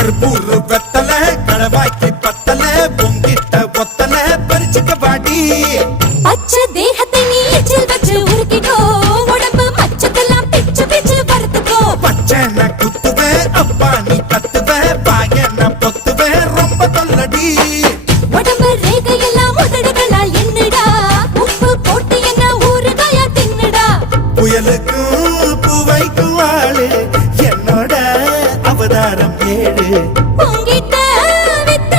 கற்பூரு வெத்தல கடவாய்க்கு பத்தல பொங்கிட்ட ஒத்தல பறிச்சுக்க பாடி பச்சை தேகத்தை நீ எச்சில் வச்சு உருக்கிக்கோ உடம்பு மச்சத்தெல்லாம் பிச்சு பிச்சு வறுத்துக்கோ பச்சை நான் குத்துவேன் அப்பா நீ கத்துவேன் பாய நான் பொத்துவேன் ரொம்ப தொல்லடி உடம்பு ரேகையெல்லாம் உதடுகளால் என்னடா உப்பு போட்டு என்ன ஊறுகாயா தின்னுடா புயலுக்கும் பூவைக்கும் ஆளு என்னோட அவதாரம் ஏழு பொங்கிட்ட வித்த